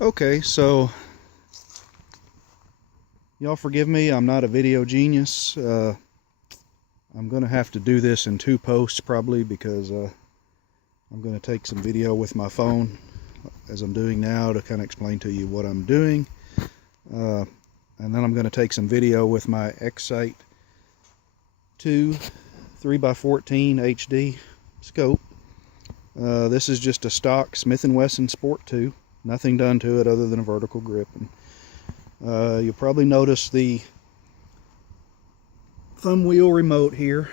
Okay, so y'all forgive me, I'm not a video genius. I'm gonna have to do this in 2 posts probably, because I'm gonna take some video with my phone as I'm doing now to kind of explain to you what I'm doing, and then I'm gonna take some video with my X-Sight 2 3x14 HD scope. This is just a stock Smith & Wesson Sport 2, nothing done to it other than a vertical grip. And you'll probably notice the thumb wheel remote here.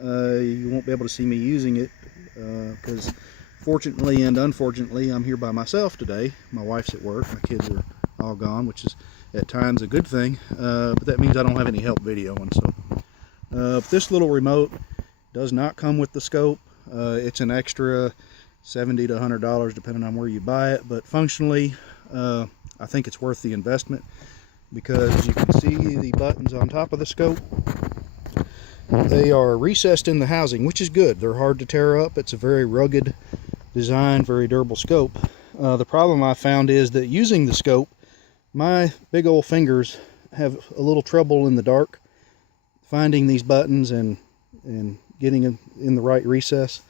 You won't be able to see me using it because fortunately and unfortunately I'm here by myself today. My wife's at work, my kids are all gone, which is at times a good thing, but that means I don't have any help videoing. So this little remote does not come with the scope. It's an extra $70 to $100 depending on where you buy it, but functionally I think it's worth the investment, because you can see the buttons on top of the scope. They are recessed in the housing, which is good. They're hard to tear up. It's a very rugged design, very durable scope. The problem I found is that using the scope, my big old fingers have a little trouble in the dark finding these buttons and getting them in the right recess.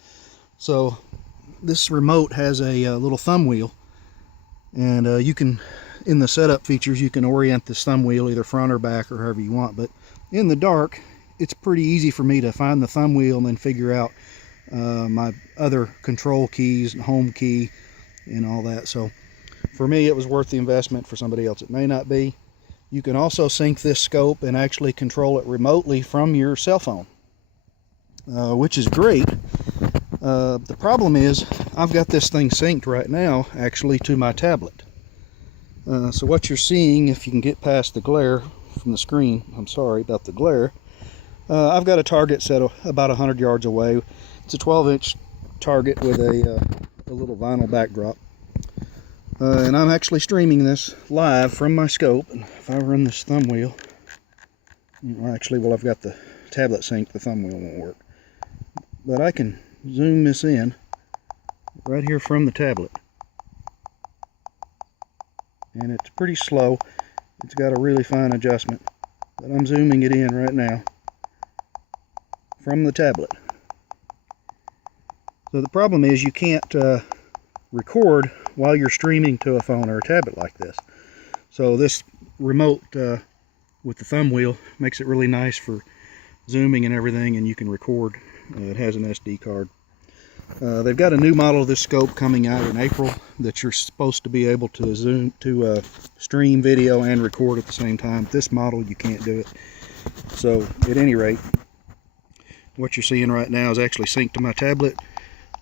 So this remote has a little thumb wheel, and you can, in the setup features, you can orient this thumb wheel either front or back or however you want, but in the dark it's pretty easy for me to find the thumb wheel and then figure out my other control keys and home key and all that. So for me it was worth the investment. For somebody else it may not be. You can also sync this scope and actually control it remotely from your cell phone, which is great. The problem is I've got this thing synced right now actually to my tablet. So what you're seeing, if you can get past the glare from the screen, I'm sorry about the glare, I've got a target set about 100 yards away. It's a 12-inch target with a little vinyl backdrop. And I'm actually streaming this live from my scope. And if I run this thumb wheel, actually, well, I've got the tablet synced, the thumb wheel won't work. But I can zoom this in right here from the tablet. And it's pretty slow. It's got a really fine adjustment. But I'm zooming it in right now from the tablet. So the problem is you can't record while you're streaming to a phone or a tablet like this. So this remote with the thumb wheel makes it really nice for zooming and everything, and you can record. It has an SD card. They've got a new model of this scope coming out in April that you're supposed to be able to stream video and record at the same time. This model you can't do it. So at any rate, what you're seeing right now is actually synced to my tablet,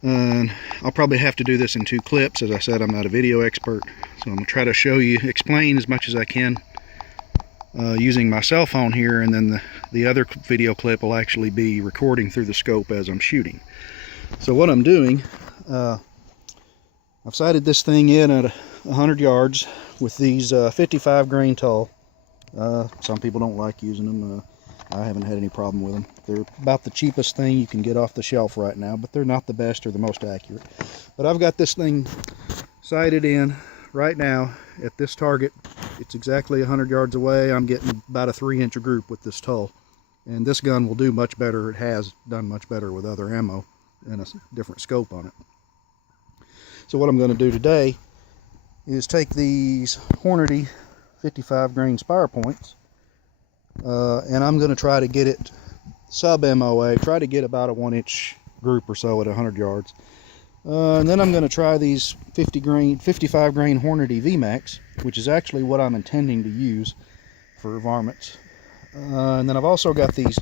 and I'll probably have to do this in 2 clips. As I said, I'm not a video expert, so I'm gonna try to show you, explain as much as I can using my cell phone here, and then the other video clip will actually be recording through the scope as I'm shooting. So what I'm doing, I've sighted this thing in at 100 yards with these 55 grain tull. Some people don't like using them. I haven't had any problem with them. They're about the cheapest thing you can get off the shelf right now, but they're not the best or the most accurate. But I've got this thing sighted in right now at this target. It's exactly 100 yards away. I'm getting about a 3-inch group with this tull. And this gun will do much better. It has done much better with other ammo and a different scope on it. So what I'm going to do today is take these Hornady 55 grain spire points, and I'm going to try to get it sub MOA, try to get about a 1-inch group or so at 100 yards. And then I'm going to try these 55 grain Hornady VMAX, which is actually what I'm intending to use for varmints. And then I've also got these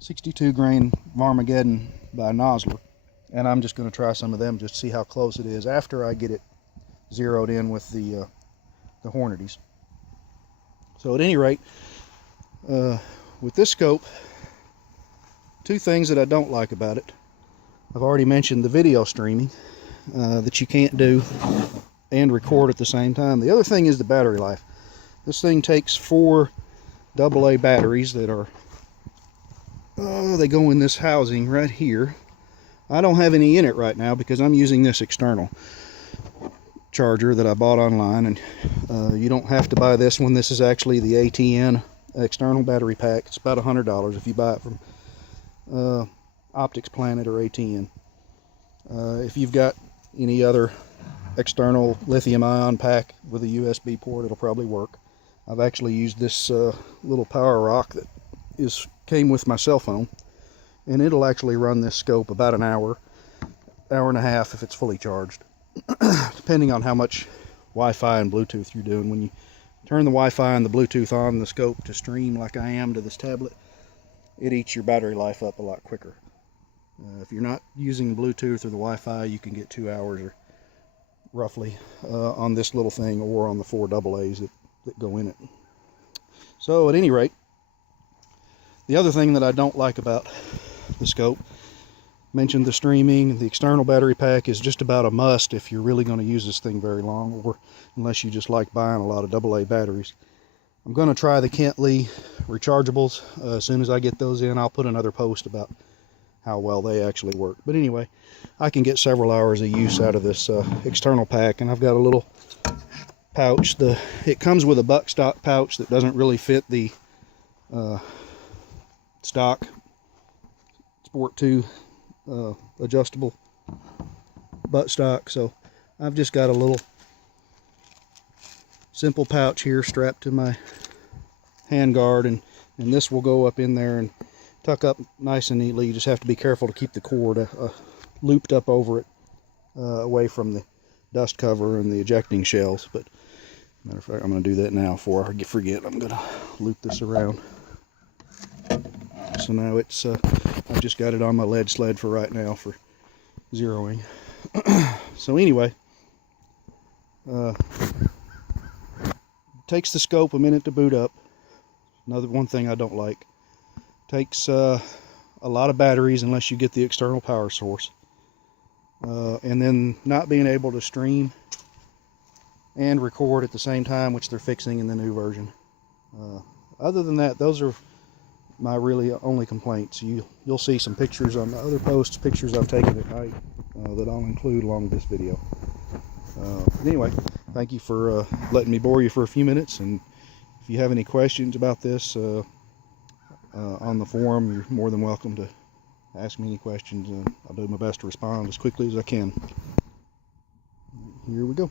62 grain Varmageddon by Nosler, and I'm just going to try some of them just to see how close it is after I get it zeroed in with the Hornadies. So at any rate, with this scope, 2 things that I don't like about it. I've already mentioned the video streaming that you can't do and record at the same time. The other thing is the battery life. This thing takes 4 AA batteries that are, they go in this housing right here. I don't have any in it right now because I'm using this external charger that I bought online, and you don't have to buy this one. This is actually the ATN external battery pack. It's about $100 if you buy it from Optics Planet or ATN. If you've got any other external lithium ion pack with a USB port, it'll probably work. I've actually used this little power rock that came with my cell phone, and it'll actually run this scope about an hour and a half if it's fully charged, depending on how much Wi-Fi and Bluetooth you're doing. When you turn the Wi-Fi and the Bluetooth on the scope to stream like I am to this tablet, it eats your battery life up a lot quicker. If you're not using Bluetooth or the Wi-Fi, you can get 2 hours or roughly on this little thing, or on the 4 AA's that go in it. So at any rate, the other thing that I don't like about the scope, mentioned the streaming, the external battery pack is just about a must if you're really going to use this thing very long, or unless you just like buying a lot of AA batteries. I'm going to try the Kent Lee rechargeables. As soon as I get those in, I'll put another post about how well they actually work. But anyway, I can get several hours of use out of this external pack, and I've got a little pouch. It comes with a buttstock pouch that doesn't really fit the stock Sport 2 adjustable buttstock, so I've just got a little simple pouch here strapped to my handguard, and this will go up in there and tuck up nice and neatly. You just have to be careful to keep the cord looped up over it, away from the dust cover and the ejecting shells. But matter of fact, I'm going to do that now before I forget. I'm going to loop this around. So now it's I've just got it on my lead sled for right now for zeroing. So anyway, takes the scope a minute to boot up. One thing I don't like. Takes a lot of batteries unless you get the external power source. And then not being able to stream and record at the same time, which they're fixing in the new version. Other than that, those are my really only complaints. You'll see some pictures on the other posts, pictures I've taken at night, that I'll include along with this video. Anyway, thank you for letting me bore you for a few minutes, and if you have any questions about this on the forum, you're more than welcome to ask me any questions, and I'll do my best to respond as quickly as I can. Here we go.